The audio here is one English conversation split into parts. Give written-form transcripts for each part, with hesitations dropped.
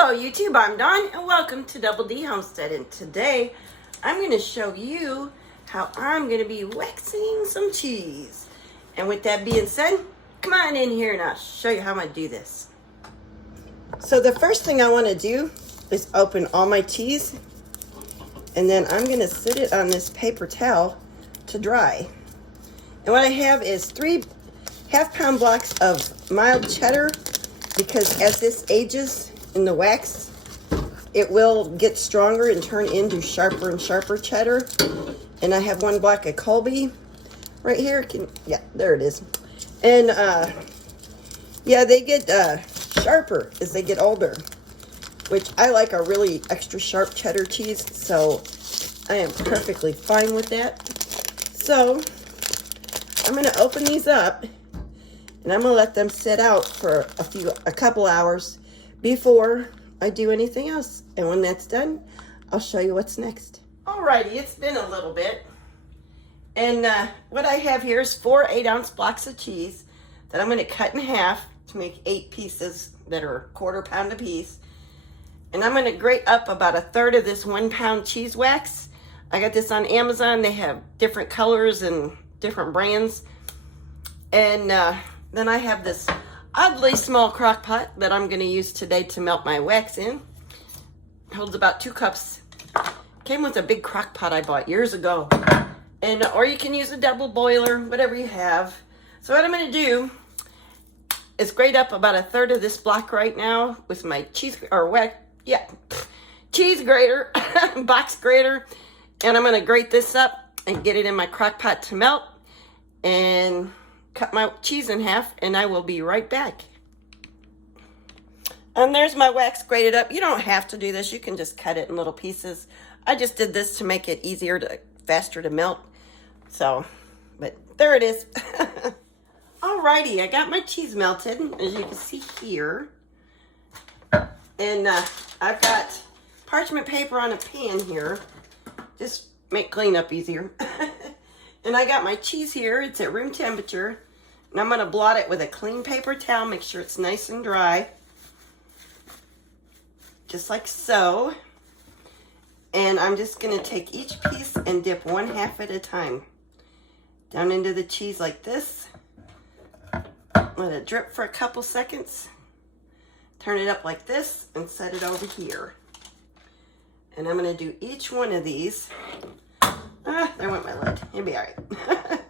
Hello YouTube, I'm Dawn and welcome to Double D Homestead, and today I'm going to show you how I'm going to be waxing some cheese. And with that being said, come on in here and I'll show you how I'm going to do this. So the first thing I want to do is open all my cheese, and then I'm going to sit it on this paper towel to dry. And what I have is 3 half-pound blocks of mild cheddar, because as this ages in the wax, it will get stronger and turn into sharper and sharper cheddar. And I have 1 block of Colby right here. Yeah, there it is. And yeah, they get sharper as they get older, which I like a really extra sharp cheddar cheese, so I am perfectly fine with that. So I'm going to open these up and I'm going to let them sit out for a couple hours before I do anything else. And when that's done, I'll show you what's next. Alrighty, it's been a little bit. And what I have here is 4 8-ounce blocks of cheese that I'm going to cut in half to make 8 pieces that are 1/4 pound a piece. And I'm going to grate up about 1/3 of this 1 pound cheese wax. I got this on Amazon. They have different colors and different brands. And then I have this oddly small crock pot that I'm going to use today to melt my wax in. It holds about 2 cups. Came with a big crock pot I bought years ago. And or you can use a double boiler, whatever you have. So what I'm going to do is grate up about 1/3 of this block right now with my cheese cheese grater, box grater. And I'm going to grate this up and get it in my crock pot to melt and cut my cheese in half, and I will be right back. And there's my wax grated up. You don't have to do this. You can just cut it in little pieces. I just did this to make it faster to melt. So, but there it is. Alrighty, I got my cheese melted, as you can see here. And I've got parchment paper on a pan here. Just make cleanup easier. And I got my cheese here. It's at room temperature. And I'm going to blot it with a clean paper towel. Make sure it's nice and dry. Just like so. And I'm just going to take each piece and dip 1/2 at a time down into the cheese like this. Let it drip for a couple seconds. Turn it up like this and set it over here. And I'm going to do each one of these. There went my lid. It'll be all right.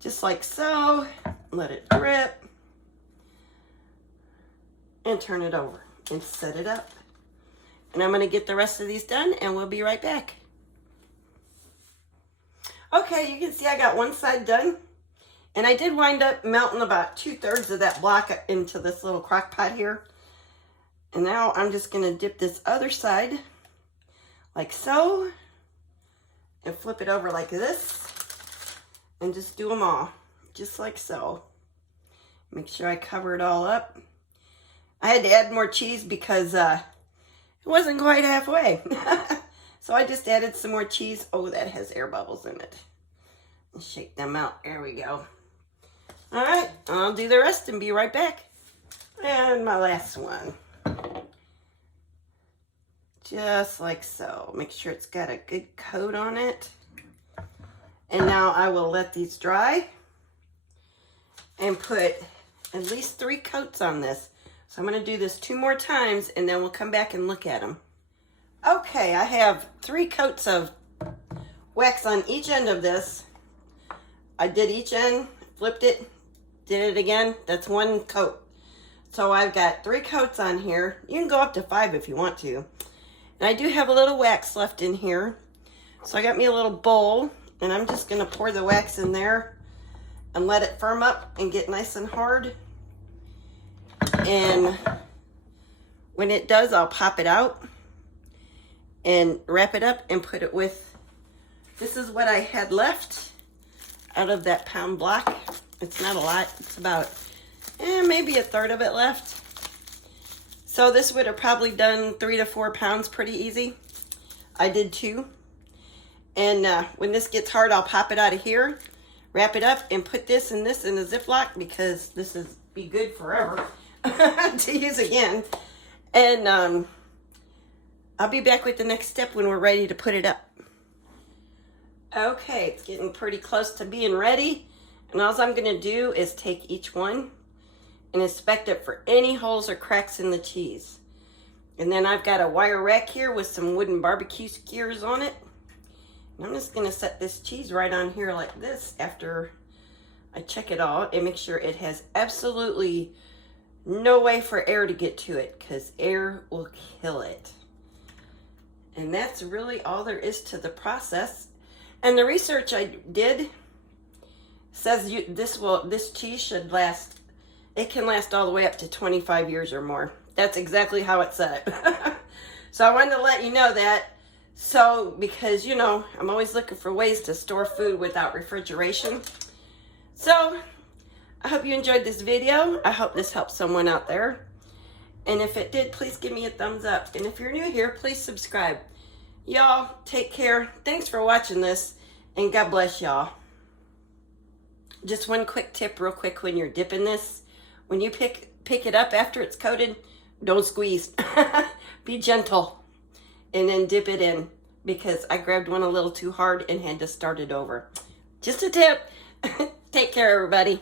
Just like so. Let it drip. And turn it over and set it up. And I'm going to get the rest of these done and we'll be right back. Okay, you can see I got one side done. And I did wind up melting about 2/3 of that block into this little crock pot here. And now I'm just going to dip this other side like so. And flip it over like this. And just do them all. Just like so. Make sure I cover it all up. I had to add more cheese because it wasn't quite halfway. So I just added some more cheese. Oh, that has air bubbles in it. And shake them out. There we go. Alright, I'll do the rest and be right back. And my last one. Just like so. Make sure it's got a good coat on it. And now I will let these dry and put at least 3 coats on this. So I'm going to do this 2 more times and then we'll come back and look at them. Okay, I have 3 coats of wax on each end of this. I did each end, flipped it, did it again. That's 1 coat. So I've got 3 coats on here. You can go up to 5 if you want to. And I do have a little wax left in here. So I got me a little bowl. And I'm just going to pour the wax in there and let it firm up and get nice and hard. And when it does, I'll pop it out and wrap it up and put it with, this is what I had left out of that pound block. It's not a lot. It's about maybe 1/3 of it left. So this would have probably done 3 to 4 pounds pretty easy. I did 2. And when this gets hard, I'll pop it out of here, wrap it up, and put this in a Ziploc because this is be good forever to use again. And I'll be back with the next step when we're ready to put it up. Okay, it's getting pretty close to being ready. And all I'm going to do is take each one and inspect it for any holes or cracks in the cheese. And then I've got a wire rack here with some wooden barbecue skewers on it. And I'm just going to set this cheese right on here like this after I check it all and make sure it has absolutely no way for air to get to it, because air will kill it. And that's really all there is to the process. And the research I did says this cheese should last, it can last all the way up to 25 years or more. That's exactly how it said it. So I wanted to let you know that. So, because, you know, I'm always looking for ways to store food without refrigeration. So, I hope you enjoyed this video. I hope this helps someone out there. And if it did, please give me a thumbs up. And if you're new here, please subscribe. Y'all, take care. Thanks for watching this. And God bless y'all. Just one quick tip real quick when you're dipping this. When you pick it up after it's coated, don't squeeze. Be gentle. And then dip it in, because I grabbed one a little too hard and had to start it over. Just a tip. Take care, everybody.